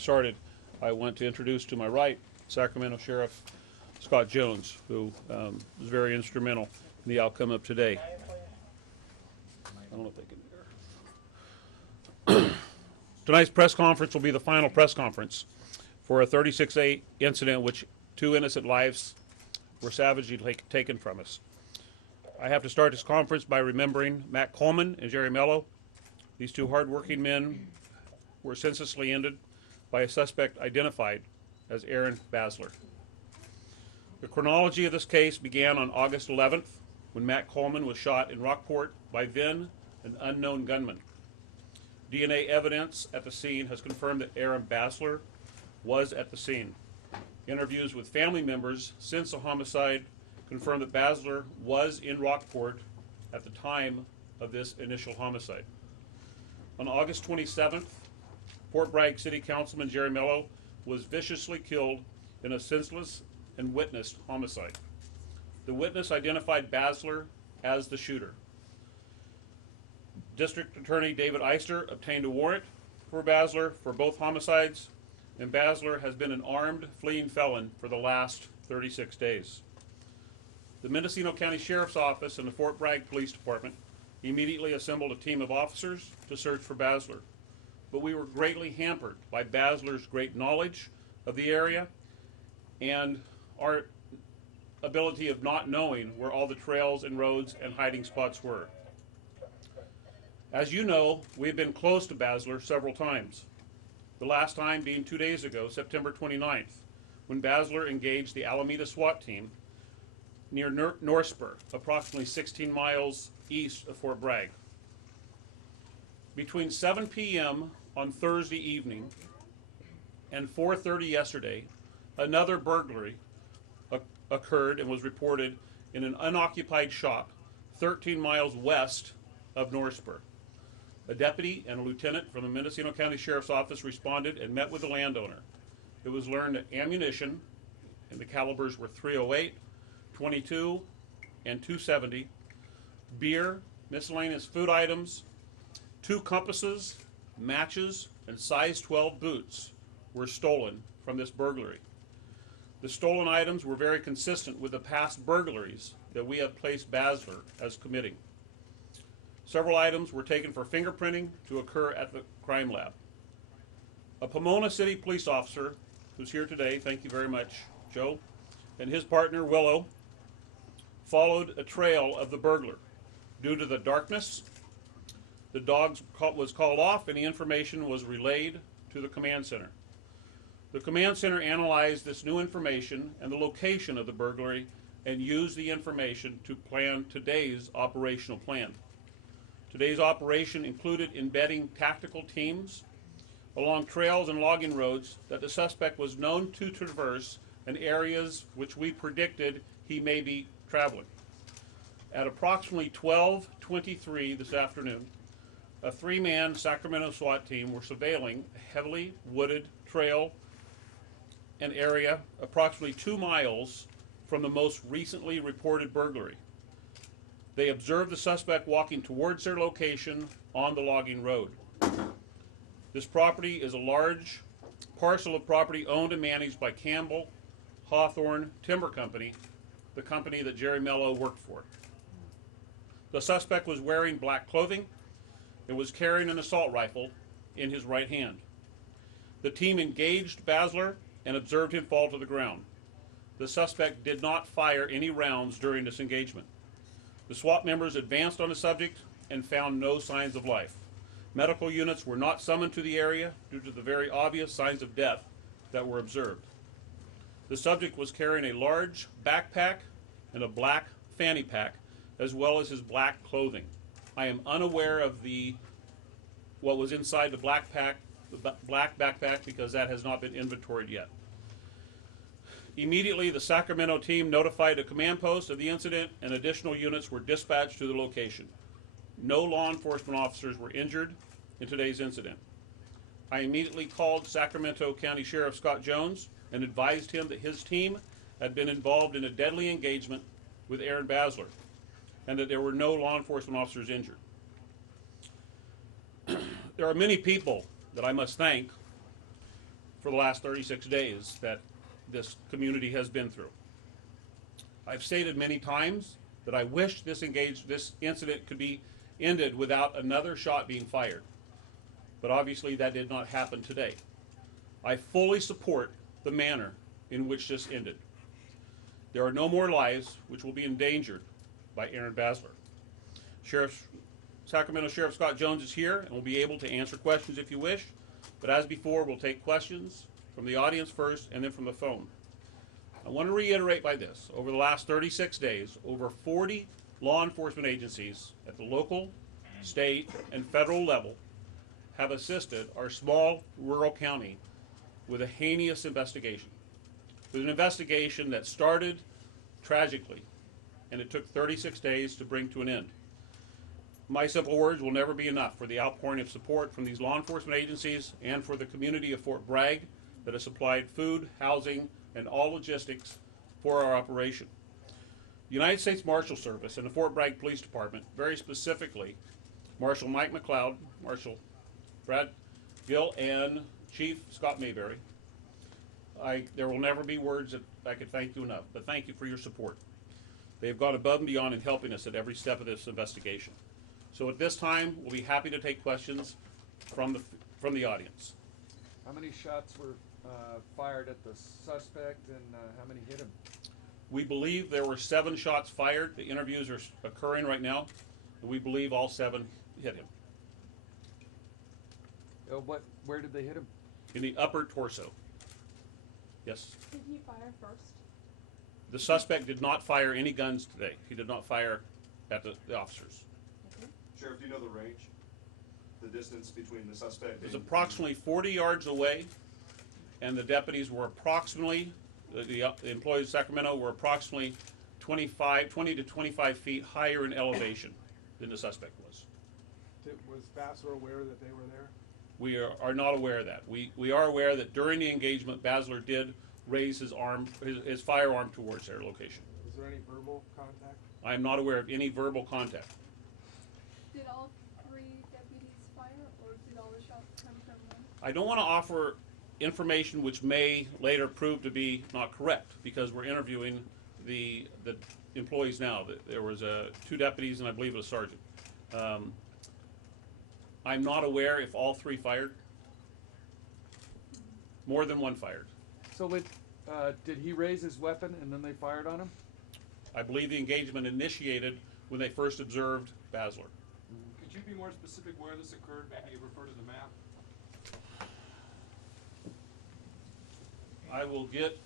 Started, I want to introduce to my right Sacramento Sheriff Scott Jones, who was very instrumental in the outcome of today. I don't know if they can hear. Tonight's press conference will be the final press conference for a 36-8 incident in which 2 innocent lives were savagely taken from us. I have to start this conference by remembering Matt Coleman and Jerry Mello. These 2 hardworking men were senselessly ended by a suspect identified as Aaron Basler. The chronology of this case began on August 11th when Matt Coleman was shot in Rockport by then an unknown gunman. DNA evidence at the scene has confirmed that Aaron Basler was at the scene. Interviews with family members since the homicide confirmed that Basler was in Rockport at the time of this initial homicide. On August 27th, Fort Bragg City Councilman Jerry Mello was viciously killed in a senseless and witnessed homicide. The witness identified Basler as the shooter. District Attorney David Eister obtained a warrant for Basler for both homicides, and Basler has been an armed, fleeing felon for the last 36 days. The Mendocino County Sheriff's Office and the Fort Bragg Police Department immediately assembled a team of officers to search for Basler. But we were greatly hampered by Basler's great knowledge of the area and our ability of not knowing where all the trails and roads and hiding spots were. As you know, we've been close to Basler several times. The last time being 2 days ago, September 29th, when Basler engaged the Alameda SWAT team near Northspur, approximately 16 miles east of Fort Bragg. Between 7 p.m. on Thursday evening and 4:30 yesterday, another burglary occurred and was reported in an unoccupied shop 13 miles west of Northspur. A deputy and a lieutenant from the Mendocino County Sheriff's Office responded and met with the landowner. It was learned that ammunition, and the calibers were .308, .22, and .270, beer, miscellaneous food items, 2 compasses, matches, and size 12 boots were stolen from this burglary. The stolen items were very consistent with the past burglaries that we have placed Basler as committing. Several items were taken for fingerprinting to occur at the crime lab. A Pomona City police officer who's here today, thank you very much, Joe, and his partner Willow followed a trail of the burglar. Due to the darkness, the dog was called off and the information was relayed to the command center. The command center analyzed this new information and the location of the burglary and used the information to plan today's operational plan. Today's operation included embedding tactical teams along trails and logging roads that the suspect was known to traverse and areas which we predicted he may be traveling. At approximately 12:23 this afternoon, a 3-man Sacramento SWAT team were surveilling a heavily wooded trail and area approximately 2 miles from the most recently reported burglary. They observed the suspect walking towards their location on the logging road. This property is a large parcel of property owned and managed by Campbell Hawthorne Timber Company, the company that Jerry Mello worked for. The suspect was wearing black clothing and was carrying an assault rifle in his right hand. The team engaged Basler and observed him fall to the ground. The suspect did not fire any rounds during this engagement. The SWAT members advanced on the subject and found no signs of life. Medical units were not summoned to the area due to the very obvious signs of death that were observed. The subject was carrying a large backpack and a black fanny pack, as well as his black clothing. I am unaware of what was inside the black backpack because that has not been inventoried yet. Immediately, the Sacramento team notified a command post of the incident and additional units were dispatched to the location. No law enforcement officers were injured in today's incident. I immediately called Sacramento County Sheriff Scott Jones and advised him that his team had been involved in a deadly engagement with Aaron Basler and that there were no law enforcement officers injured. There are many people that I must thank for the last 36 days that this community has been through. I've stated many times that I wish this incident could be ended without another shot being fired. But obviously that did not happen today. I fully support the manner in which this ended. There are no more lives which will be endangered by Aaron Basler. Sacramento Sheriff Scott Jones is here and will be able to answer questions if you wish. But as before, we'll take questions from the audience first and then from the phone. I want to reiterate by this. Over the last 36 days, over 40 law enforcement agencies at the local, state, and federal level have assisted our small rural county with a heinous investigation. With an investigation that started tragically, and it took 36 days to bring to an end. My simple words will never be enough for the outpouring of support from these law enforcement agencies and for the community of Fort Bragg that has supplied food, housing, and all logistics for our operation. The United States Marshal Service and the Fort Bragg Police Department, very specifically, Marshal Mike McLeod, Marshal Brad Gill, and Chief Scott Mayberry. There will never be words that I could thank you enough, but thank you for your support. They have gone above and beyond in helping us at every step of this investigation. So at this time, we'll be happy to take questions from the audience. How many shots were fired at the suspect, and how many hit him? We believe there were 7 shots fired. The interviews are occurring right now, and we believe all 7 hit him. Where did they hit him? In the upper torso. Yes. Did he fire first? The suspect did not fire any guns today. He did not fire at the officers. Okay. Sheriff, do you know the range? The distance between the suspect? It was approximately 40 yards away, and the deputies were approximately, the employees of Sacramento were approximately 20 to 25 feet higher in elevation than the suspect was. Was Basler aware that they were there? We are not aware of that. We are aware that during the engagement, Basler did raise his firearm towards their location. Was there any verbal contact? I am not aware of any verbal contact. Did all 3 deputies fire, or did all the shots come from one? I don't want to offer information which may later prove to be not correct, because we're interviewing the employees now. There was 2 deputies and I believe a sergeant. I'm not aware if all 3 fired. More than one fired. So did he raise his weapon and then they fired on him? I believe the engagement initiated when they first observed Basler. Could you be more specific where this occurred? Maybe refer to the map. I will get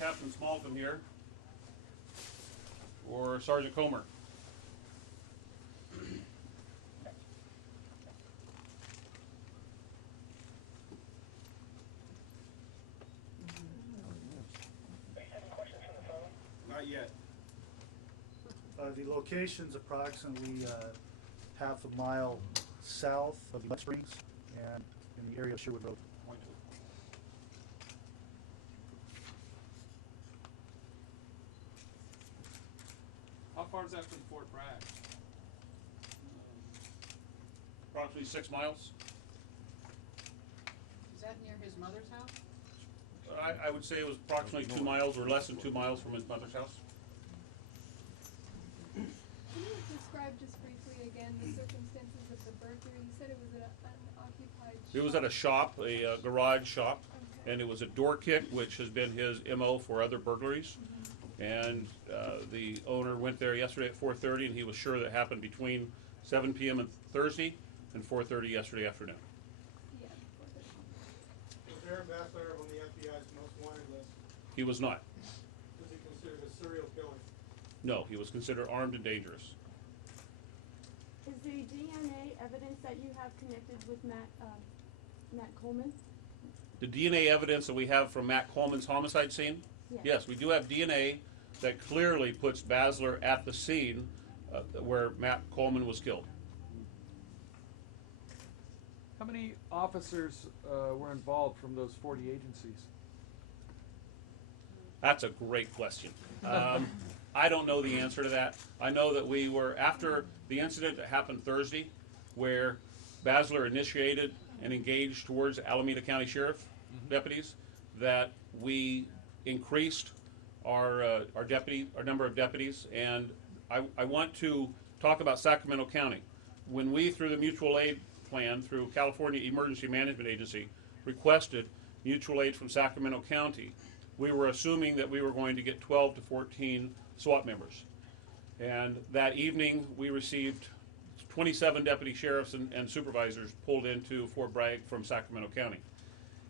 Captain Smalcom here, or Sergeant Comer. Not yet. The location's approximately half a mile south of Wet Springs and in the area of Sherwood Road. How far is that from Fort Bragg? Approximately 6 miles. Is that near his mother's house? I would say it was approximately 2 miles or less than 2 miles from his mother's house. Can you describe just briefly again the circumstances of the burglary? You said it was at an unoccupied shop. It was at a shop, a garage shop, Okay. and it was a door kick, which has been his MO for other burglaries. And the owner went there yesterday at 4:30, and he was sure that happened between 7 p.m. on Thursday and 4:30 yesterday afternoon. Yeah. Was Aaron Basler on the FBI's most wanted list? He was not. Was he considered a serial killer? No, he was considered armed and dangerous. Is the DNA evidence that you have connected with Matt Coleman? The DNA evidence that we have from Matt Coleman's homicide scene? Yeah. Yes, we do have DNA that clearly puts Basler at the scene where Matt Coleman was killed. How many officers were involved from those 40 agencies? That's a great question. I don't know the answer to that. I know that we were, after the incident that happened Thursday, where Basler initiated and engaged towards Alameda County Sheriff, deputies, that we increased our number of deputies, and I want to talk about Sacramento County. When we, through the mutual aid plan, through California Emergency Management Agency, requested mutual aid from Sacramento County, we were assuming that we were going to get 12 to 14 SWAT members. And that evening, we received 27 deputy sheriffs and supervisors pulled into Fort Bragg from Sacramento County.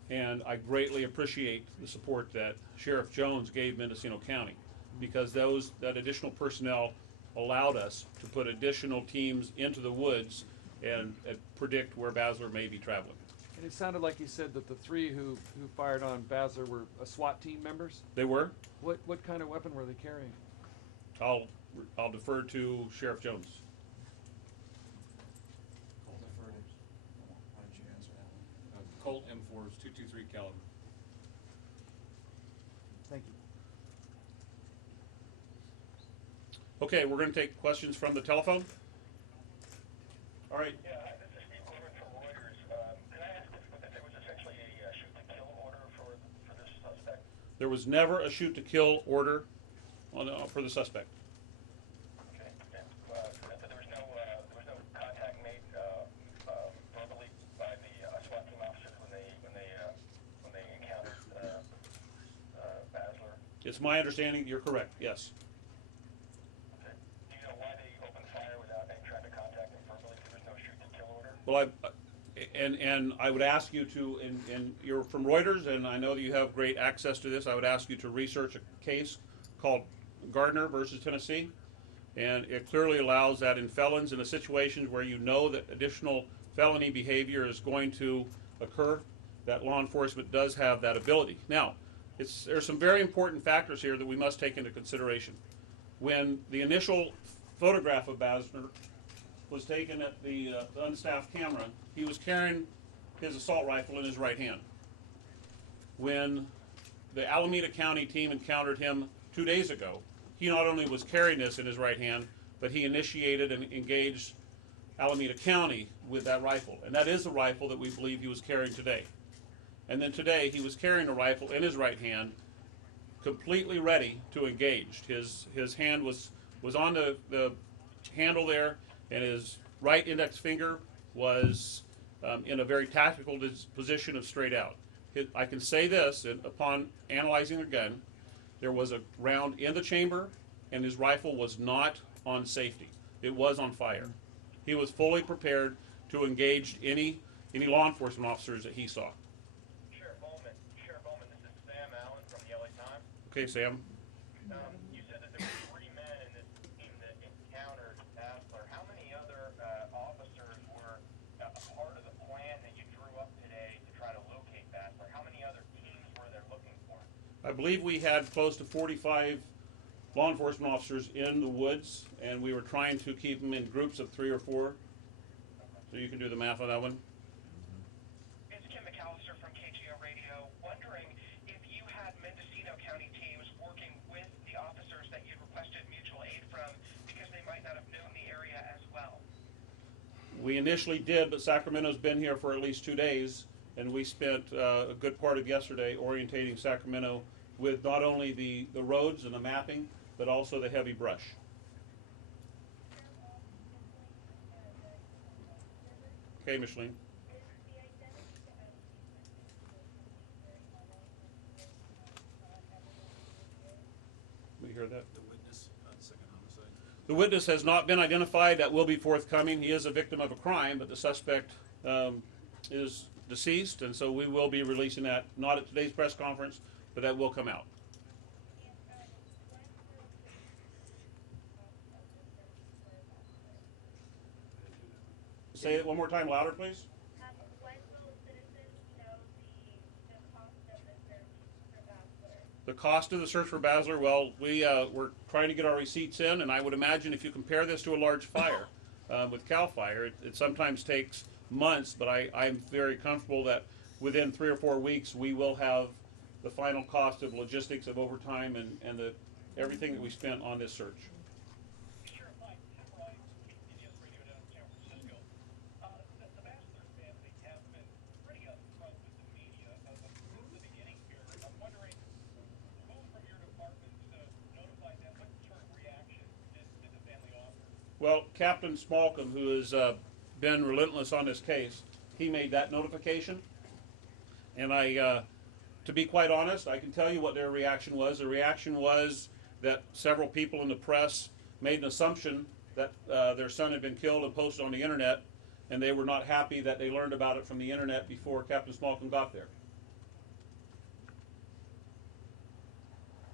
And I greatly appreciate the support that Sheriff Jones gave Mendocino County, because that additional personnel allowed us to put additional teams into the woods and predict where Basler may be traveling. And it sounded like you said that the three who fired on Basler were SWAT team members? They were? What kind of weapon were they carrying? I'll defer to Sheriff Jones. Colt M4s, .223 caliber. Thank you. Okay, we're going to take questions from the telephone. All right. Yeah, hi, this is Steve Corbin from Reuters. Can I ask if there was essentially a shoot-to-kill order for this suspect? There was never a shoot-to-kill order for the suspect. Okay, and so there was no contact made verbally by the SWAT team officers when they encountered Basler? It's my understanding you're correct, yes. Okay. Do you know why they opened fire without any trying to contact them verbally? There was no shoot-to-kill order? Well, and I would ask you to, and you're from Reuters, and I know that you have great access to this, I would ask you to research a case called Gardner versus Tennessee. And it clearly allows that in felons, in the situations where you know that additional felony behavior is going to occur, that law enforcement does have that ability. Now, there's some very important factors here that we must take into consideration. When the initial photograph of Basler was taken at the unstaffed camera, he was carrying his assault rifle in his right hand. When the Alameda County team encountered him 2 days ago, he not only was carrying this in his right hand, but he initiated and engaged Alameda County with that rifle. And that is the rifle that we believe he was carrying today. And then today, he was carrying a rifle in his right hand, completely ready to engage. His hand was on the handle there, and his right index finger was in a very tactical position of straight out. I can say this, and upon analyzing the gun, there was a round in the chamber, and his rifle was not on safety. It was on fire. He was fully prepared to engage any law enforcement officers that he saw. Sheriff Bowman, this is Sam Allen from the LA Times. Okay, Sam. You said that there were 3 men in this team that encountered Basler. How many other officers were a part of the plan that you drew up today to try to locate Basler? How many other teams were there looking for him? I believe we had close to 45 law enforcement officers in the woods, and we were trying to keep them in groups of 3 or 4. So you can do the math on that one. It's Kim McAllister from KGO Radio. Wondering if you had Mendocino County teams working with the officers that you requested mutual aid from, because they might not have known the area as well. We initially did, but Sacramento's been here for at least 2 days, and we spent a good part of yesterday orientating Sacramento with not only the roads and the mapping, but also the heavy brush. Okay, Micheline. We hear that? The witness on the second homicide. The witness has not been identified. That will be forthcoming. He is a victim of a crime, but the suspect is deceased, and so we will be releasing that, not at today's press conference, but that will come out. Say it one more time louder, please. When will citizens know the cost of the search for Basler? The cost of the search for Basler, well, we're trying to get our receipts in, and I would imagine if you compare this to a large fire with CAL FIRE, it sometimes takes months, but I'm very comfortable that within 3 or 4 weeks we will have the final cost of logistics, of overtime, and everything that we spent on this search. Sheriff Mike, Tim Wright, KBS Radio down in San Francisco. The Basler family have been pretty upfront with the media about the Well, Captain Smallcombe, who has been relentless on this case, he made that notification. And to be quite honest, I can tell you what their reaction was. The reaction was that several people in the press made an assumption that their son had been killed and posted on the internet, and they were not happy that they learned about it from the internet before Captain Smallcombe got there.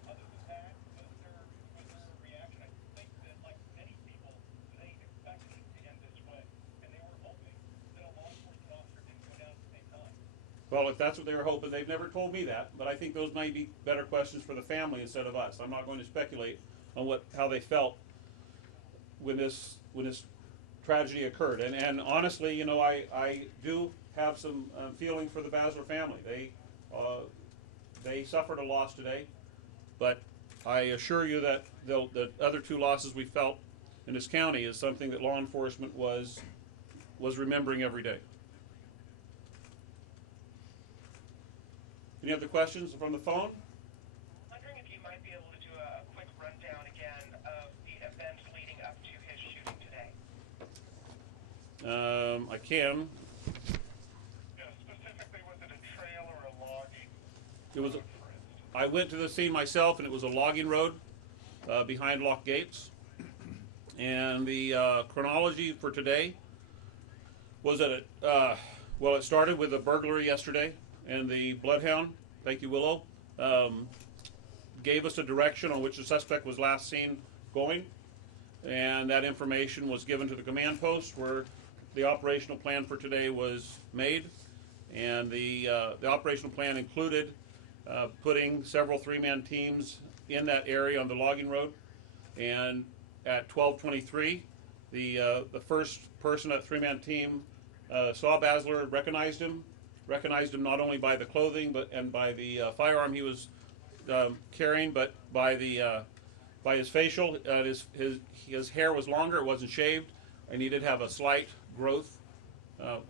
Other than that, was there a reaction? I think that, like many people, they expected it to end this way, and they were hoping that a law enforcement officer didn't go down at the same time. Well, if that's what they were hoping, they've never told me that, but I think those might be better questions for the family instead of us. I'm not going to speculate on how they felt when this tragedy occurred. And honestly, you know, I do have some feeling for the Basler family. They suffered a loss today, but I assure you that the other two losses we felt in this county is something that law enforcement was remembering every day. Any other questions from the phone? Wondering if you might be able to do a quick rundown again of the events leading up to his shooting today. I can. Yeah, specifically, was it a trail or a logging? It was. road, for instance? I went to the scene myself, and it was a logging road behind locked gates. And the chronology for today was that it started with a burglary yesterday, and the bloodhound, thank you Willow, gave us a direction on which the suspect was last seen going, and that information was given to the command post where the operational plan for today was made. And the operational plan included putting several three-man teams in that area on the logging road. And at 12:23, the first person at three-man team saw Basler, recognized him not only by the clothing and by the firearm he was carrying, but by his facial. His hair was longer; it wasn't shaved, and he did have a slight growth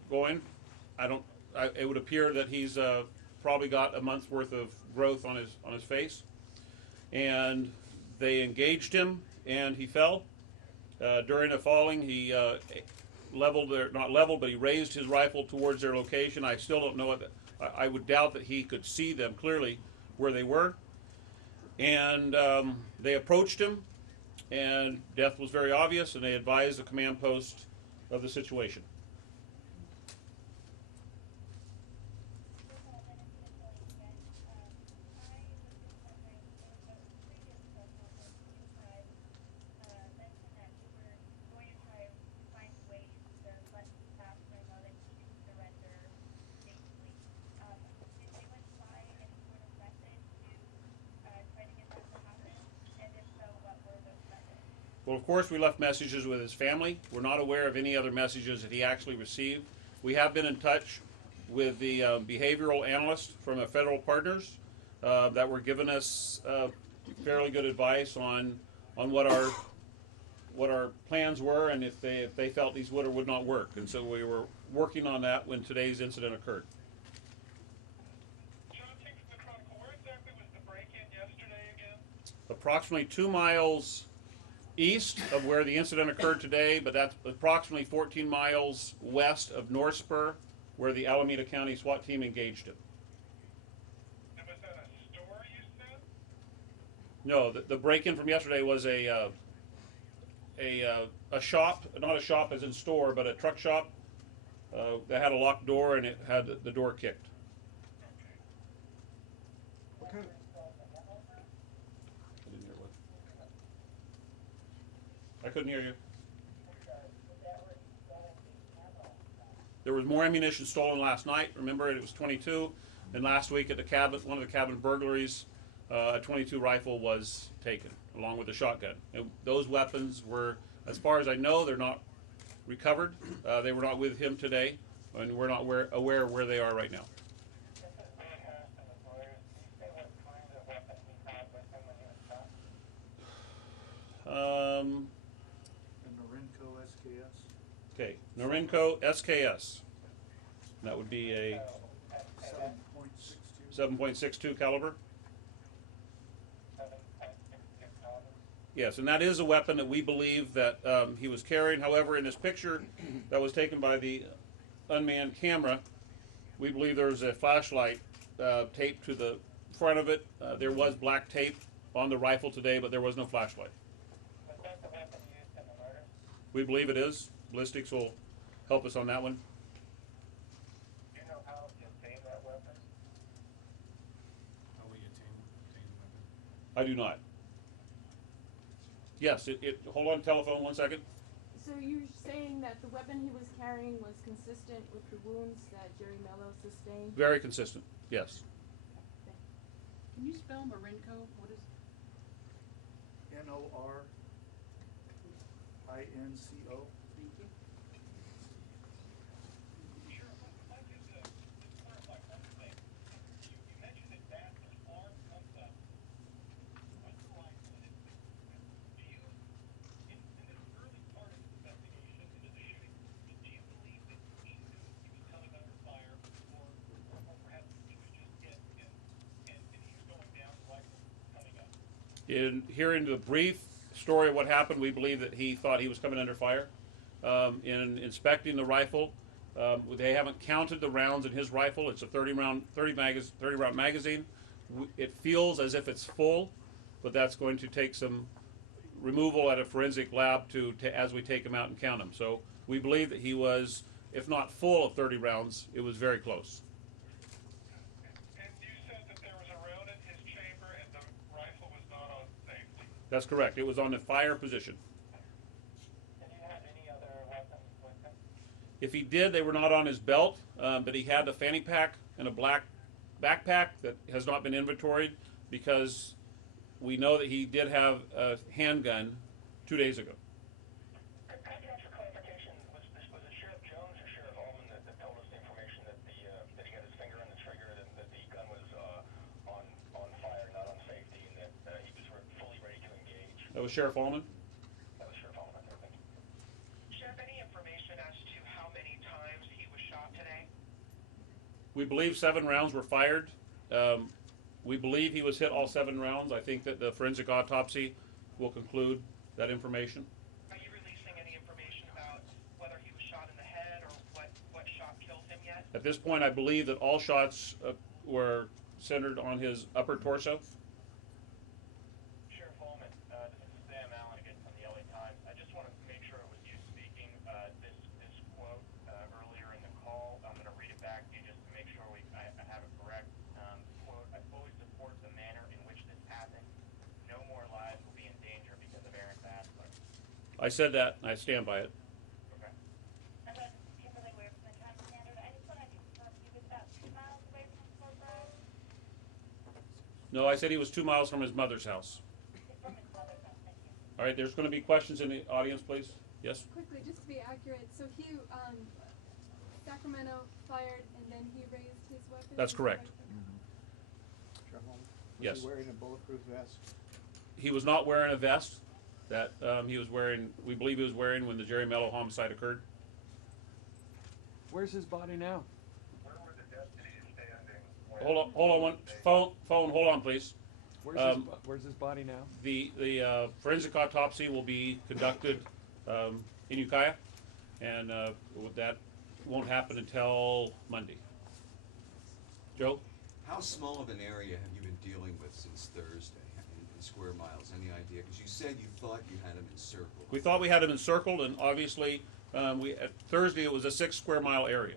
going. It would appear that he's probably got a month's worth of growth on his face. And they engaged him, and he fell. During the falling, he but he raised his rifle towards their location. I still don't know it. I would doubt that he could see them clearly where they were. And they approached him, and death was very obvious, and they advised the command post of the situation. Well, of course, we left messages with his family. We're not aware of any other messages that he actually received. We have been in touch with the behavioral analysts from the federal partners that were giving us fairly good advice on what our plans were, and if they felt these would or would not work. And so we were working on that when today's incident occurred. John, take from the Chronicle, where exactly was the break-in yesterday again? Approximately 2 miles east of where the incident occurred today, but that's approximately 14 miles west of North Spur, where the Alameda County SWAT team engaged him. And was that a store, you said? No, the break-in from yesterday was a shop, not a shop as in store, but a truck shop that had a locked door, and it had the door kicked. What kind of, I couldn't hear you. There was more ammunition stolen last night. Remember, it was 22. And last week at the cabin, one of the cabin burglaries, a 22 rifle was taken, along with a shotgun. And those weapons were, as far as I know, they're not recovered. They were not with him today, and we're not aware of where they are right now. Norinco SKS. Okay, Norinco SKS. That would be a 7.62. 7.62 caliber. Yes, and that is a weapon that we believe that he was carrying. However, in this picture that was taken by the unmanned camera, we believe there was a flashlight taped to the front of it. There was black tape on the rifle today, but there was no flashlight. Was that the weapon used in the murder? We believe it is. Ballistics will help us on that one. Do you know how to obtain that weapon? How we obtain the weapon? I do not. Yes, hold on telephone 1 second. So you're saying that the weapon he was carrying was consistent with the wounds that Jerry Mello sustained? Very consistent, yes. Can you spell Marinko? What is? Norinco. Thank you. Sure. I'd like you to clarify one thing. You mentioned that Bass was armed with the rifle. Do you, in this early part of the investigation into the shooting, do you believe that he knew he was coming under fire, or perhaps he was just hit and he was going down, the rifle coming up? In hearing the brief story of what happened, we believe that he thought he was coming under fire. In inspecting the rifle, they haven't counted the rounds in his rifle. It's a 30-round magazine. It feels as if it's full, but that's going to take some removal at a forensic lab to as we take him out and count him. So we believe that he was, if not full of 30 rounds, it was very close. And you said that there was a round in his chamber and the rifle was not on safety. That's correct. It was on the fire position. Did he have any other weapons with him? If he did, they were not on his belt, but he had a fanny pack and a black backpack that has not been inventoried because we know that he did have a handgun 2 days ago. Could I ask for clarification? Was it Sheriff Jones or Sheriff Ullman that told us the information that he had his finger on the trigger and that the gun was on fire, not on safety, and that he was fully ready to engage? That was Sheriff Allman. That was Sheriff Ullman, I think. Sheriff, any information as to how many times he was shot today? We believe 7 rounds were fired. We believe he was hit all 7 rounds. I think that the forensic autopsy will conclude that information. Are you releasing any information about whether he was shot in the head or what shot killed him yet? At this point, I believe that all shots were centered on his upper torso. Sheriff Ullman, this is Sam Allen again from the LA Times. I just want to make sure it was you speaking. This quote earlier in the call, I'm going to read it back to you just to make sure I have it correct. Quote, I fully support the manner in which this happened. No more lives will be in danger because of Aaron Bassler. I said that, and I stand by it. Okay. And then Kimberly Ware from the Times Standard. I just wanted to confirm he was about 2 miles away from Fort Bragg. No, I said he was 2 miles from his mother's house. From his mother's house. Thank you. All right, there's going to be questions in the audience, please. Yes? Quickly, just to be accurate, so he, Sacramento fired and then he raised his weapon? That's correct. Sheriff Ullman, Yes. Was he wearing a bulletproof vest? He was not wearing a vest that he was wearing, we believe he was wearing when the Jerry Mello homicide occurred. Where's his body now? Where were the deputies standing? Hold on, phone, hold on, please. Where's his body now? The forensic autopsy will be conducted in Ukiah, and that won't happen until Monday. Joe? How small of an area have you been dealing with since Thursday in square miles? Any idea? Because you said you thought you had him encircled. We thought we had him encircled, and obviously, at Thursday it was a 6 square mile area.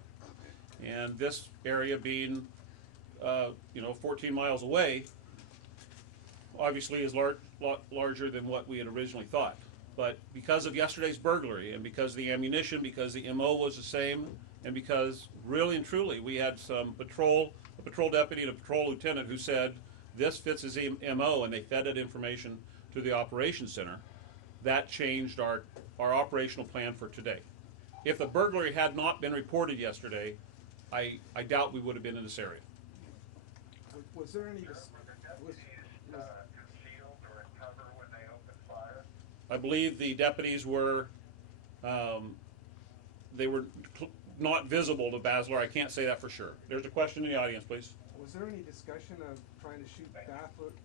Okay. And this area being, 14 miles away, obviously is lot larger than what we had originally thought. But because of yesterday's burglary, and because the ammunition, because the MO was the same, and because really and truly we had a patrol deputy and a patrol lieutenant who said this fits his MO, and they fed that information to the operations center, that changed our operational plan for today. If the burglary had not been reported yesterday, I doubt we would have been in this area. Was there any? Concealed or in cover when they opened fire? I believe the deputies were, they were not visible to Basler. I can't say that for sure. There's a question in the audience, please. Was Was there any discussion of trying to shoot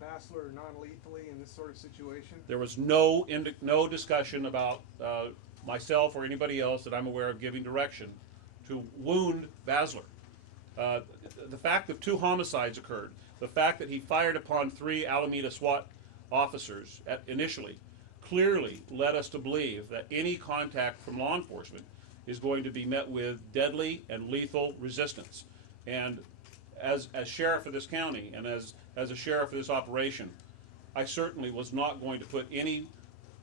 Bassler non-lethally in this sort of situation? There was no discussion about myself or anybody else that I'm aware of giving direction to wound Basler. The fact that 2 homicides occurred, the fact that he fired upon 3 Alameda SWAT officers initially, clearly led us to believe that any contact from law enforcement is going to be met with deadly and lethal resistance. And as sheriff of this county and as a sheriff of this operation, I certainly was not going to put any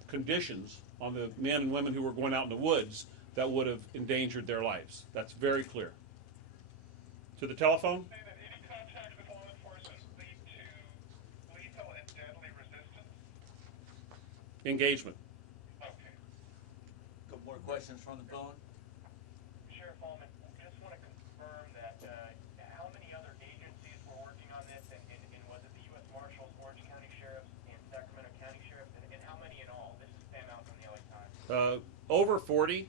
conditions on the men and women who were going out in the woods that would have endangered their lives. That's very clear. To the telephone? Any contact with law enforcement lead to lethal and deadly resistance? Engagement. Okay. Couple more questions from the phone? Sheriff Allman, just want to confirm that how many other agencies were working on this, and was it the U.S. Marshals, Orange County Sheriffs, and Sacramento County Sheriffs, and how many in all? This is Sam out from the LA Times. Over 40,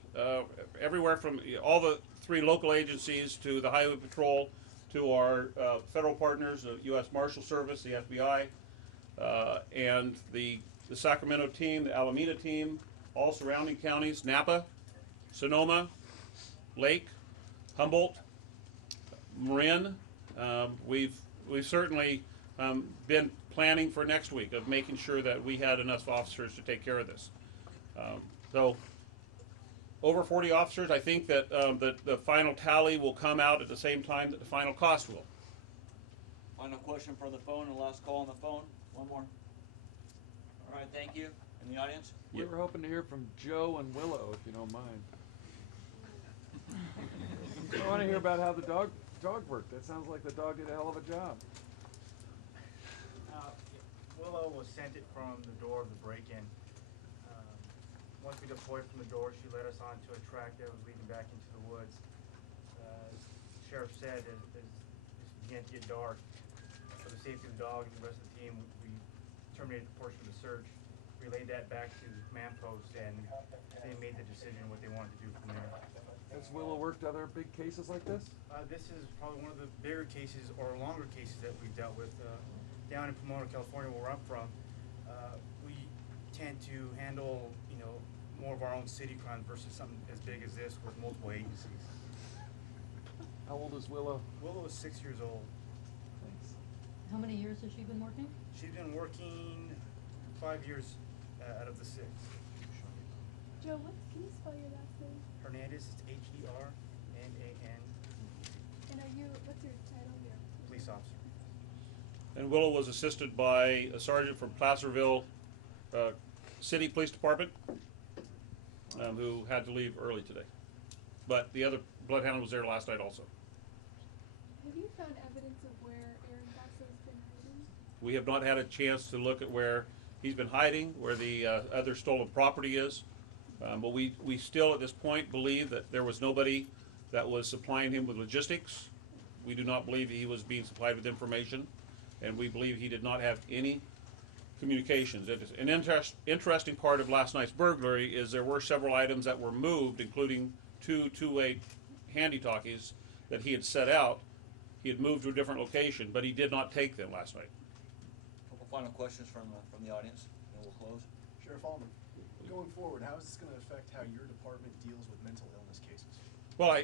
everywhere from all the 3 local agencies to the Highway Patrol to our federal partners, the U.S. Marshal Service, the FBI, and the Sacramento team, the Alameda team, all surrounding counties, Napa, Sonoma, Lake, Humboldt, Marin. We've certainly been planning for next week of making sure that we had enough officers to take care of this. So over 40 officers. I think that the final tally will come out at the same time that the final cost will. Final question for the phone, and last call on the phone. One more. All right, thank you. In the audience? We were hoping to hear from Joe and Willow, if you don't mind. I want to hear about how the dog worked. That sounds like the dog did a hell of a job. Willow was sent it from the door of the break-in. Once we deployed from the door, she led us onto a track that was leading back into the woods. As the sheriff said, as this began to get dark, for the safety of the dog and the rest of the team, we terminated the portion of the search, relayed that back to command post, and they made the decision what they wanted to do from there. Has Willow worked other big cases like this? This is probably one of the bigger cases or longer cases that we've dealt with. Down in Pomona, California, where I'm from, we tend to handle, more of our own city crimes versus something as big as this with multiple agencies. How old is Willow? Willow is 6 years old. Thanks. How many years has she been working? She's been working 5 years out of the 6. Joe, can you spell your last name? Hernandez, it's Hernandez. And what's your title here? Police officer. And Willow was assisted by a sergeant from Placerville City Police Department who had to leave early today. But the other bloodhound was there last night also. Have you found evidence of where Aaron Basso's been hiding? We have not had a chance to look at where he's been hiding, where the other stolen property is. But we still at this point believe that there was nobody that was supplying him with logistics. We do not believe he was being supplied with information, and we believe he did not have any communications. An interesting part of last night's burglary is there were several items that were moved, including two-way handy-talkies that he had set out. He had moved to a different location, but he did not take them last night. Couple final questions from the audience, and we'll close. Sheriff Allman, going forward, how is this going to affect how your department deals with mental illness cases? Well,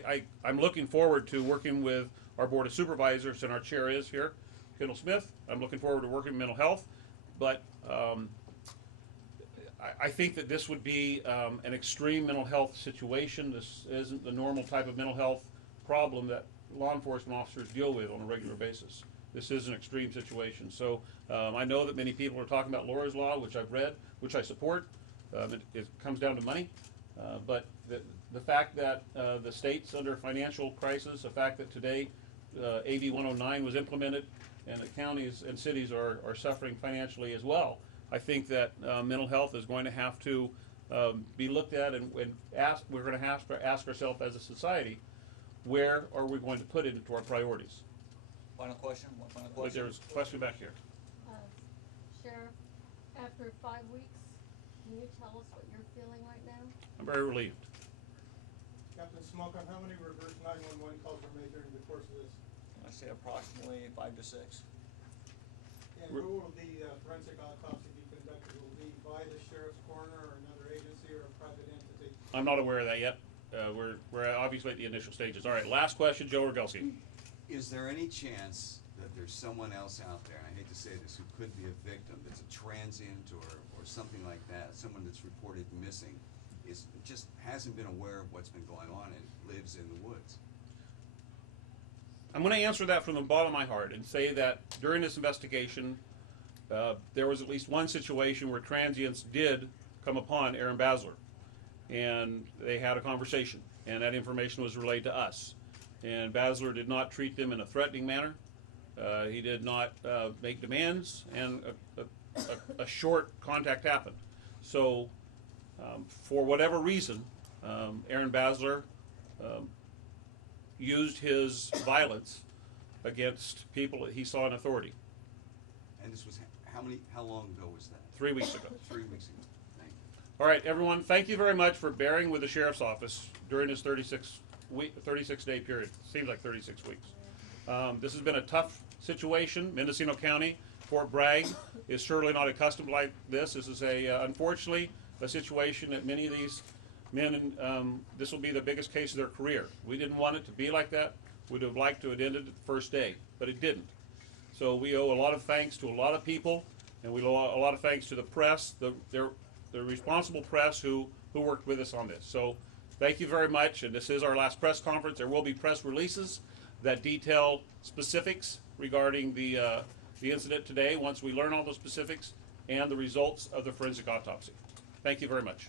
I'm looking forward to working with our Board of Supervisors, and our chair is here, Kendall Smith. I'm looking forward to working with mental health, but I think that this would be an extreme mental health situation. This isn't the normal type of mental health problem that law enforcement officers deal with on a regular basis. This is an extreme situation. So I know that many people are talking about Laura's Law, which I've read, which I support. It comes down to money, but the fact that the state's under financial crisis, the fact that today AB 109 was implemented, and the counties and cities are suffering financially as well, I think that mental health is going to have to be looked at, and we're going to have to ask ourselves as a society, where are we going to put it into our priorities? Final question, one final But question. there's a question back here. Sheriff, after 5 weeks, can you tell us what you're feeling right now? I'm very relieved. Captain Smoke, on how many reverse 911 calls were made during the course of this? I say approximately 5 to 6. And where will the forensic autopsy be conducted? Will it be by the sheriff's coroner or another agency or a private entity? I'm not aware of that yet. We're obviously at the initial stages. All right, last question, Joe Rogelski. Is there any chance that there's someone else out there, and I hate to say this, who could be a victim, that's a transient or something like that, someone that's reported missing, just hasn't been aware of what's been going on and lives in the woods? I'm going to answer that from the bottom of my heart and say that during this investigation, there was at least one situation where transients did come upon Aaron Basler, and they had a conversation, and that information was relayed to us. And Basler did not treat them in a threatening manner. He did not make demands, and a short contact happened. So, for whatever reason, Aaron Basler used his violence against people that he saw in authority. And this was, how long ago was that? 3 weeks ago. 3 weeks ago. Thank you. All right, everyone, thank you very much for bearing with the sheriff's office during this 36-day period. Seems like 36 weeks. This has been a tough situation. Mendocino County, Fort Bragg is surely not accustomed like this. This is unfortunately, a situation that many of these men, this will be the biggest case of their career. We didn't want it to be like that. We'd have liked to have ended it the first day, but it didn't. So we owe a lot of thanks to a lot of people, and we owe a lot of thanks to the press, the responsible press who worked with us on this. So thank you very much, and this is our last press conference. There will be press releases that detail specifics regarding the incident today once we learn all the specifics and the results of the forensic autopsy. Thank you very much.